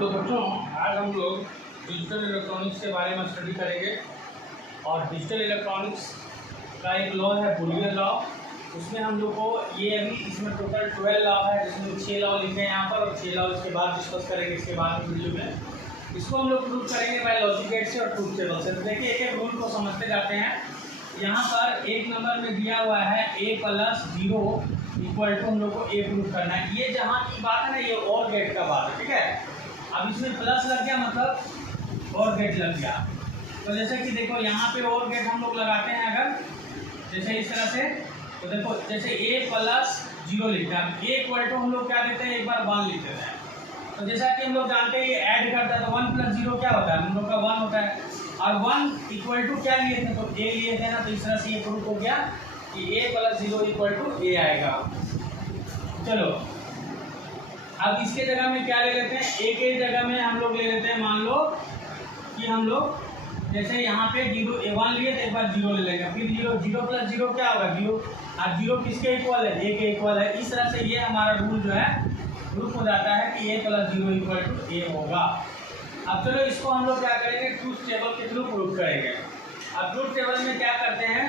तो बच्चों आज हम लोग डिजिटल इलेक्ट्रॉनिक्स के बारे में स्टडी करेंगे और डिजिटल इलेक्ट्रॉनिक्स का एक लॉ है बूलियन लॉ। उसमें हम लोग को ये अभी इसमें टोटल 12 लॉ है, जिसमें 6 लॉ लिखे हैं यहाँ पर और 6 लॉ इसके बाद डिस्कस करेंगे इसके बाद वीडियो में। इसको हम लोग प्रूव करेंगे बाय लॉजिक गेट से और ट्रूथ टेबल से। तो देखिए एक एक रूल को समझते जाते हैं। यहाँ पर एक नंबर में दिया हुआ है a + 0 = हम लोग को a प्रूव करना है। ये जहाँ की बात है ना, ये और गेट का बात है, ठीक है। अब इसमें प्लस लग गया मतलब और गेट लग गया। तो जैसे कि देखो यहाँ पे और गेट हम लोग लगाते हैं अगर जैसे इस तरह से, तो देखो जैसे a + 0 लिखते हैं। अब a = हम लोग क्या देते हैं, एक बार 1 लिख देते हैं। तो जैसा कि हम लोग जानते हैं ये ऐड करता है तो 1 + 0 क्या होता है, हम लोग का 1 होता है। और 1 = क्या लिए थे, तो a लिए थे ना, तो इस तरह से ये प्रूफ हो गया कि a + 0 = a आएगा। चलो अब इसके जगह में क्या ले लेते हैं, a के जगह में हम लोग ले लेते हैं, मान लो कि हम लोग जैसे यहाँ पे 1 लिए तो एक बार 0 ले लेंगे, फिर 0 + 0 क्या होगा 0। और 0 किसके इक्वल है, a के इक्वल है। इस तरह से ये हमारा रूल जो है प्रूफ हो जाता है कि a + 0 = a होगा। अब चलो इसको हम लोग क्या करेंगे, ट्रूथ टेबल के थ्रू प्रूफ करेंगे। अब ट्रूथ टेबल में क्या करते हैं,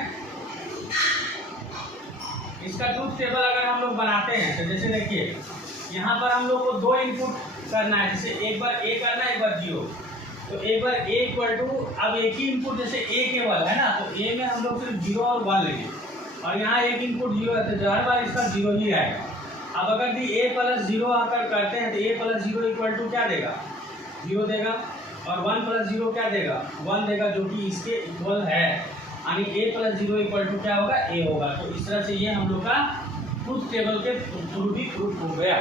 इसका ट्रूथ टेबल अगर हम लोग बनाते हैं तो जैसे देखिए यहाँ पर हम लोग को 2 इनपुट करना है, जैसे एक बार a करना है एक बार 0। तो एक बार a = अब एक ही इनपुट जैसे a केवल है ना, तो a में हम लोग सिर्फ 0 और 1 लेंगे और यहाँ एक इनपुट 0 है तो हर बार इसका 0 ही आएगा। अब अगर a + 0 आकर करते हैं तो a + 0 = क्या देगा, 0 देगा। और 1 + 0 क्या देगा, 1 देगा, जो कि इसके इक्वल है, यानी a + 0 = क्या होगा, a होगा। तो इस तरह से ये हम लोग का ट्रूथ टेबल के थ्रू भी प्रूफ हो गया।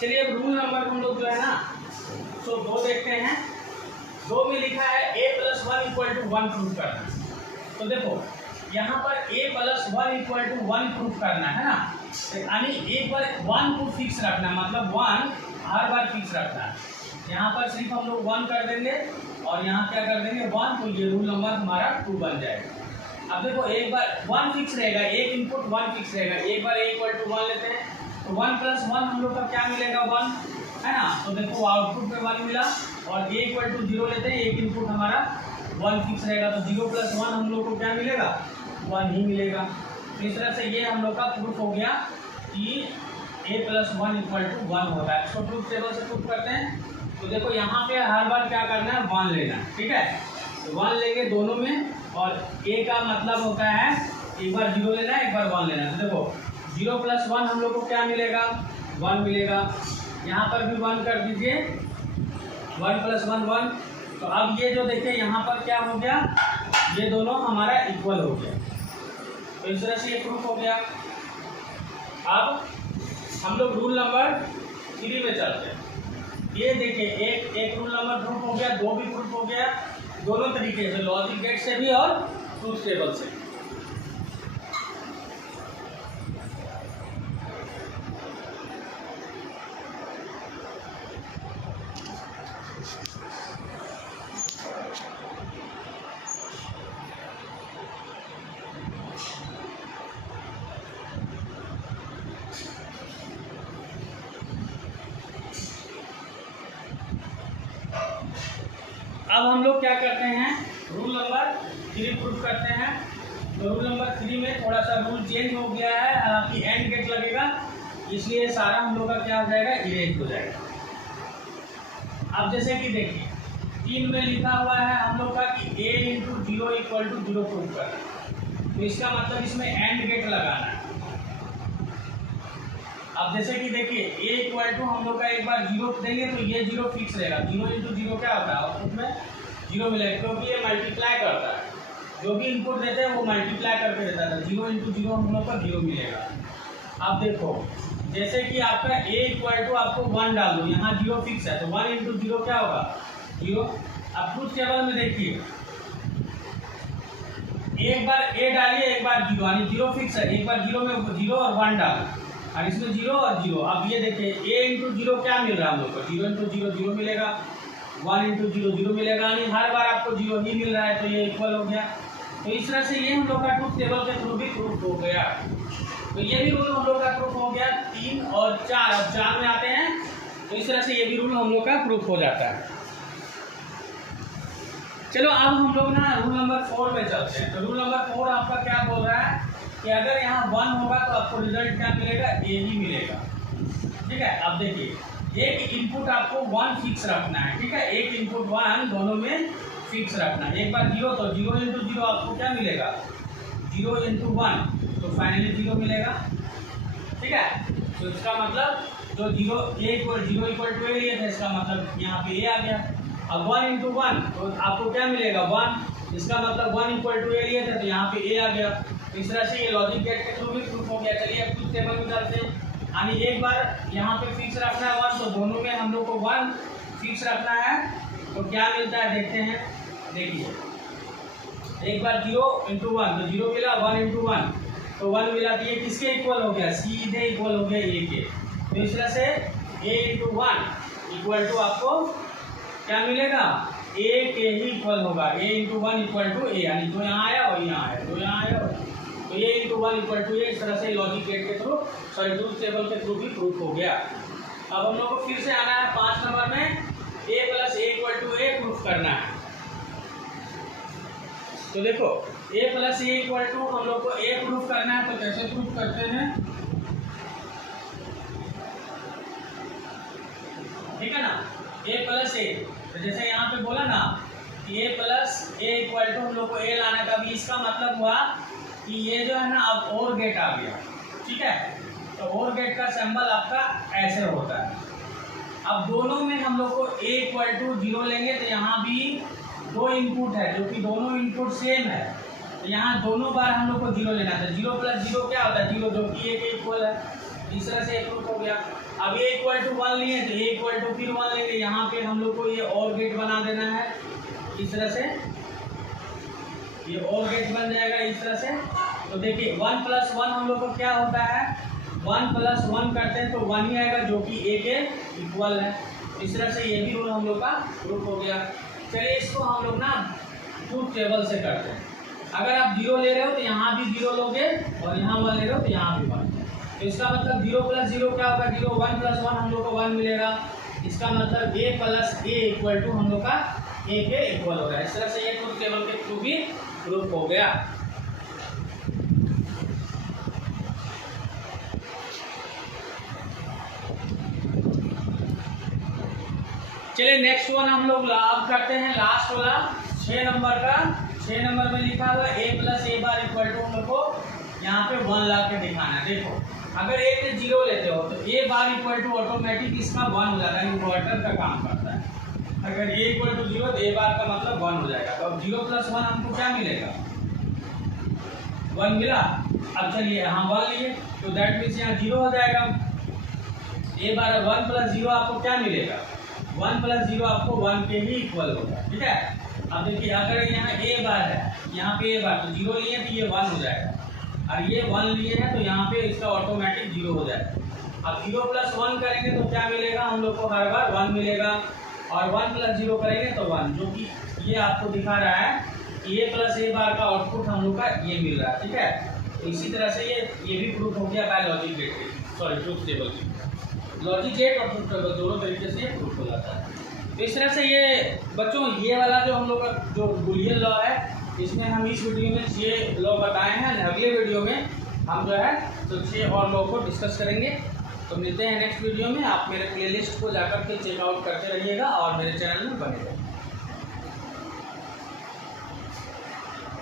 चलिए अब रूल नंबर हम लोग जो है ना, तो 2 देखते हैं। 2 में लिखा है a + 1 = 1 प्रूफ करना। तो देखो यहाँ पर a + 1 = 1 प्रूफ करना है ना, यानी एक बार 1 को फिक्स रखना, मतलब 1 हर बार फिक्स रखना है। यहाँ पर सिर्फ हम लोग 1 कर देंगे और यहाँ क्या कर देंगे 1, तो ये रूल नंबर हमारा 2 बन जाएगा। अब देखो एक बार 1 फिक्स रहेगा, एक इनपुट 1 फिक्स रहेगा। एक बार a = 1 लेते हैं तो 1 + 1 हम लोग का क्या मिलेगा, 1 है ना। तो देखो आउटपुट में 1 मिला। और a = 0 लेते हैं, एक इनपुट हमारा 1 फिक्स रहेगा, तो 0 + 1 हम लोग को क्या मिलेगा, 1 ही मिलेगा। तो इस तरह से ये हम लोग का प्रूफ हो गया कि a + 1 = 1 होता है। इसको ट्रूथ टेबल से प्रूफ करते हैं। तो देखो यहाँ पे हर बार क्या करना है, 1 लेना है, ठीक है। तो 1 लेंगे दोनों में, और a का मतलब होता है एक बार 0 लेना है एक बार 1 लेना है। तो देखो 0 + 1 हम लोग को क्या मिलेगा, 1 मिलेगा। यहाँ पर भी 1 कर दीजिए, 1 + 1 1। तो अब ये जो देखिए यहाँ पर क्या हो गया, ये दोनों हमारा इक्वल हो गया। तो इस तरह से ये प्रूफ हो गया। अब हम लोग रूल नंबर 3 में चलते हैं। ये देखिए एक रूल नंबर प्रूफ हो गया, 2 भी प्रूफ हो गया, दोनों तरीके से, लॉजिक गेट से भी और ट्रूथ टेबल से। अब हम लोग क्या करते हैं, रूल नंबर 3 प्रूफ करते हैं। तो रूल नंबर 3 में थोड़ा सा रूल चेंज हो गया है, हालांकि एंड गेट लगेगा, इसलिए सारा हम लोग का क्या हो जाएगा, इरेज हो जाएगा। अब जैसे कि देखिए 3 में लिखा हुआ है हम लोग का कि a × 0 = 0 प्रूफ करना। तो इसका मतलब इसमें एंड गेट लगाना है। अब जैसे कि देखिए a = हम लोग का एक बार 0 देंगे तो ये 0 फिक्स रहेगा। 0 × 0 क्या होता है, आउटपुट में 0 मिलेगा, क्योंकि ये मल्टीप्लाई करता है। जो भी इनपुट देते हैं वो मल्टीप्लाई करके देता है। 0 × 0 हम लोग का 0 मिलेगा। अब देखो जैसे कि आपका a = आपको 1 डाल दो, यहाँ 0 फिक्स है, तो 1 × 0 क्या होगा, 0। अब ट्रूथ टेबल में देखिए एक बार a डालिए एक बार 0, यानी 0 फिक्स है, एक बार 0 में 0 और 1 डाल। और इसमें 0 और 0। अब ये देखिए a इंटू 0 क्या मिल रहा है हम लोग को, 0 इंटू 0 0 मिलेगा, 1 इंटू 0 0 मिलेगा, यानी हर बार आपको 0 ही मिल रहा है, तो ये इक्वल हो गया। तो इस तरह से ये हम लोग का ट्रूथ टेबल के थ्रू भी प्रूफ हो गया। तो ये भी रूल हम लोग का प्रूफ हो गया 3 और 4, अब 4 में आते हैं, तो इस तरह से ये भी रूल हम लोग का प्रूफ हो जाता है। चलो अब हम लोग ना रूल नंबर 4 में चलते हैं। तो रूल नंबर 4 आपका क्या बोल रहा है कि अगर यहाँ 1 होगा तो आपको रिजल्ट क्या मिलेगा, ए ही मिलेगा। ठीक है, अब देखिए एक इनपुट आपको 1 फिक्स रखना है। ठीक है, एक इनपुट 1 दोनों में फिक्स रखना है। एक बार 0 तो 0 इंटू 0 आपको क्या मिलेगा, 0 इंटू 1 तो फाइनली 0 मिलेगा। ठीक है, तो इसका मतलब जो 0 इक्वल टू ए लिया था, इसका मतलब यहाँ पे ए आ गया। अब 1 इंटू 1 तो आपको क्या मिलेगा 1, इसका मतलब 1 इक्वल टू ए लिया था, तो यहाँ पे ए आ गया। इस तरह से ये लॉजिक गेट के थ्रू भी प्रूफ हो गया। चलिए अब ट्रूथ टेबल में चलते हैं। यानी एक बार यहाँ पे फिक्स रखना है 1, तो दोनों में हम लोग को 1 फिक्स रखना है, तो क्या मिलता है देखते हैं। देखिए एक बार 0 इंटू 1 तो 0 मिला, 1 इंटू 1 तो 1 मिला, तो ये किसके इक्वल हो गया, सीधे इक्वल हो गया ए के। तो इस तरह से a इंटू 1 इक्वल टू आपको क्या मिलेगा, a के ही इक्वल होगा। a इंटू 1 इक्वल टू ए, यानी जो यहाँ आया और यहाँ आया, जो यहाँ आया तो a इंटू 1 इक्वल टू ए। इस तरह से लॉजिक गेट के थ्रू ट्रूथ टेबल के थ्रू भी प्रूफ हो गया। अब हम लोग को फिर से आना है 5 नंबर में, a plus a equal to a proof करना है। तो देखो a plus a equal to हम लोग को a प्रूफ करना है, तो कैसे प्रूफ करते हैं, ठीक है ना, a प्लस ए। तो जैसे यहाँ पे बोला ना कि a plus a equal to हम लोग को a लाना था, अभी इसका मतलब हुआ कि ये जो है ना अब और गेट आ गया। ठीक है, तो और गेट का सिंबल आपका ऐसे होता है। अब दोनों में हम लोग को a इक्वल टू 0 लेंगे, तो यहाँ भी 2 इनपुट है जो कि दोनों इनपुट सेम है, तो यहाँ दोनों बार हम लोग को 0 लेना था। 0 प्लस 0 क्या होता है, 0 जो कि a के इक्वल है। इस तरह से प्रूफ हो गया। अब a इक्वल टू 1 लिए तो a इक्वल टू फिर 1 लेंगे, यहाँ पे हम लोग को ये और गेट बना देना है। इस तरह से ये और गेट बन जाएगा इस तरह से। तो देखिए 1 प्लस 1 हम लोग को क्या होता है, 1 प्लस 1 करते हैं तो 1 ही आएगा जो कि a के इक्वल है। इस तरह से ये भी रूल हम लोग का प्रूफ हो गया। चलिए इसको हम लोग ना ट्रूथ टेबल से करते हैं। अगर आप 0 ले रहे हो तो यहाँ भी 0 लोगे, और यहाँ 1 ले रहे हो तो यहाँ भी 1। तो इसका मतलब 0 प्लस 0 क्या होगा, 0, 1 प्लस 1 हम लोग को 1 मिलेगा। इसका मतलब a plus a equal to हम लोग का a के इक्वल होगा। इस तरह से ये ट्रूथ टेबल के थ्रू भी प्रूफ हो गया। चलिए नेक्स्ट वन हम लोग अब करते हैं लास्ट वाला 6 नंबर का। 6 नंबर में लिखा हुआ a plus a bar equal to हम लोग को यहाँ पे 1 ला के दिखाना है। देखो अगर a के 0 लेते हो तो a bar equal to automatic इसका 1 हो जाता है, इन्वर्टर का काम करता है। अगर a इक्वल टू 0 तो a बार का मतलब 1 हो जाएगा। तो अब 0 प्लस 1 हमको क्या मिलेगा, 1 मिला। अब चलिए यहाँ 1 लिए तो दैट मीन्स यहाँ 0 हो जाएगा। a बार 1 प्लस 0 आपको क्या मिलेगा, 1 प्लस 0 आपको 1 के ही इक्वल होगा। ठीक है, अब देखिए अगर यहाँ a बार है, यहाँ पे a बार तो 0 लिए तो ये 1 हो जाएगा, और ये 1 लिए है तो यहाँ पे इसका ऑटोमेटिक 0 हो जाएगा। अब 0 प्लस 1 करेंगे तो क्या मिलेगा हम लोग को, हर बार 1 मिलेगा, और 1 प्लस 0 करेंगे तो 1, जो कि ये आपको दिखा रहा है कि a प्लस ए बार का आउटपुट हम लोग का ये मिल रहा है। ठीक है, तो इसी तरह से ये भी प्रूफ हो गया बाय लॉजिक गेट की, सॉरी ट्रूथ टेबल की। लॉजिक गेट और ट्रूथ टेबल दोनों तरीके से ये प्रूफ हो जाता है। तो इस तरह से ये बच्चों ये वाला जो हम लोग का जो बुलियन लॉ है, इसमें हम इस वीडियो में 6 लॉ बताए हैं। अगले वीडियो में हम जो है तो 6 और लॉ को डिस्कस करेंगे। तो मिलते हैं नेक्स्ट वीडियो में। आप मेरे प्लेलिस्ट को जाकर के चेकआउट करते रहिएगा और मेरे चैनल में बने रहिए।